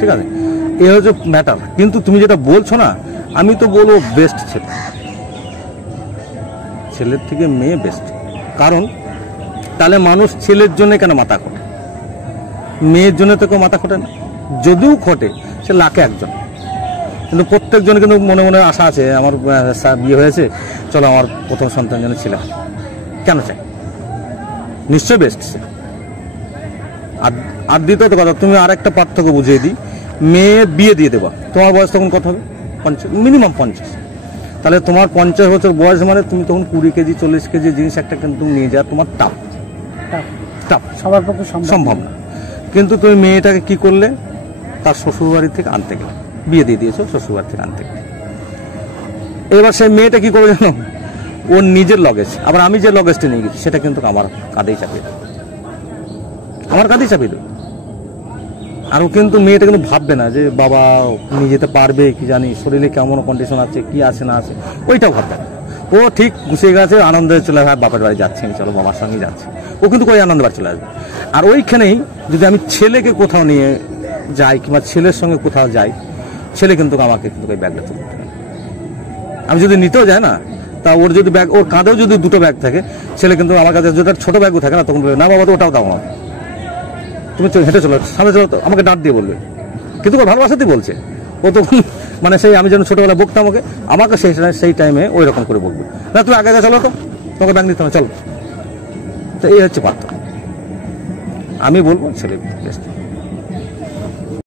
ঠিক আছে, এ হচ্ছে ম্যাটার। কিন্তু তুমি যেটা বলছো না, আমি তো বলবো বেস্ট ছেলে, ছেলের থেকে মেয়ে বেস্ট। কারণ তাহলে মানুষ ছেলের জন্য কেন মাথা খোটে, মেয়ের জন্য তো কেউ মাথা খোটে না। যদিও খোটে সে লাখে একজন, কিন্তু প্রত্যেকজন কিন্তু মনে মনে আশা আছে, আমার বিয়ে হয়েছে, চলো আমার প্রথম সন্তান যেন ছেলে হয়। কেন চাই? নিশ্চয় বেস্ট সে। আর দ্বিতীয়ত কথা, তুমি আর একটা পার্থক্য বুঝিয়ে দিই, মেয়ে বিয়ে দিয়ে দেবা, তোমার বয়স তখন কত হবে? 50, মিনিমাম 50। তাহলে তোমার 50 বছর বয়স মানে তুমি তখন 20 কেজি 40 কেজি জিনিস একটা কিন্তু নিয়ে যাওয়া তোমার টাফ সবার পক্ষে সম্ভব না। কিন্তু তুমি মেয়েটাকে কি করলে, তার শ্বশুরবাড়ি থেকে আনতে গেলে, বিয়ে দিয়ে দিয়েছো, শ্বশুরবাড়ি থেকে আনতে গেলে। এবার সেই মেয়েটা কি করবে জানো, ওর নিজের লগেজ, আবার আমি যে লগেজটা নিয়ে গেছি সেটা কিন্তু আমার কাঁধেই চাপিয়ে দেবে, আমার কাঁধেই চাপিয়ে দেবে। আর ও কিন্তু মেয়েটা কিন্তু ভাববে না যে বাবা নিয়ে যেতে পারবে কি জানি, শরীরে কেমন কন্ডিশন আছে, কি আছে না আছে, ওইটাও ভাববে না। ও ঠিক গুছিয়ে গেছে, আনন্দে চলে আসবে, বাপের বাড়ি যাচ্ছে, আমি চলো বাবার সঙ্গে যাচ্ছি, ও কিন্তু ওই আনন্দ বাড়ি চলে আসবে। আর ওইখানেই যদি আমি ছেলেকে কোথাও নিয়ে যাই কিংবা ছেলের সঙ্গে কোথাও যাই, ছেলে কিন্তু আমাকে কিন্তু ওই ব্যাগটা তুলতে হবে। আমি যদি নিতেও যাই না, তা ওর যদি ব্যাগ, ওর কাঁধেও যদি দুটো ব্যাগ থাকে, ছেলে কিন্তু আমার কাছে যদি ছোট ব্যাগও থাকে না, তখন বলবে না বাবা তো ওটাও দাও আমার, তুমি হেঁটে চলো, সামনে চলো, তো আমাকে ডাঁট দিয়ে বলবে। কিন্তু ওর ভালোবাসাতেই বলছে, ও তো মানে সেই আমি যেন ছোটবেলায় বকতাম ওকে, আমাকে সেই টাইমে ওই রকম করে বলবে, না তুমি আগে চলো তো, তোমাকে ব্যাগ নিতে হবে চলো। তো এই হচ্ছে পার্থক্য। আমি বলবো ছেলে বেস্ট।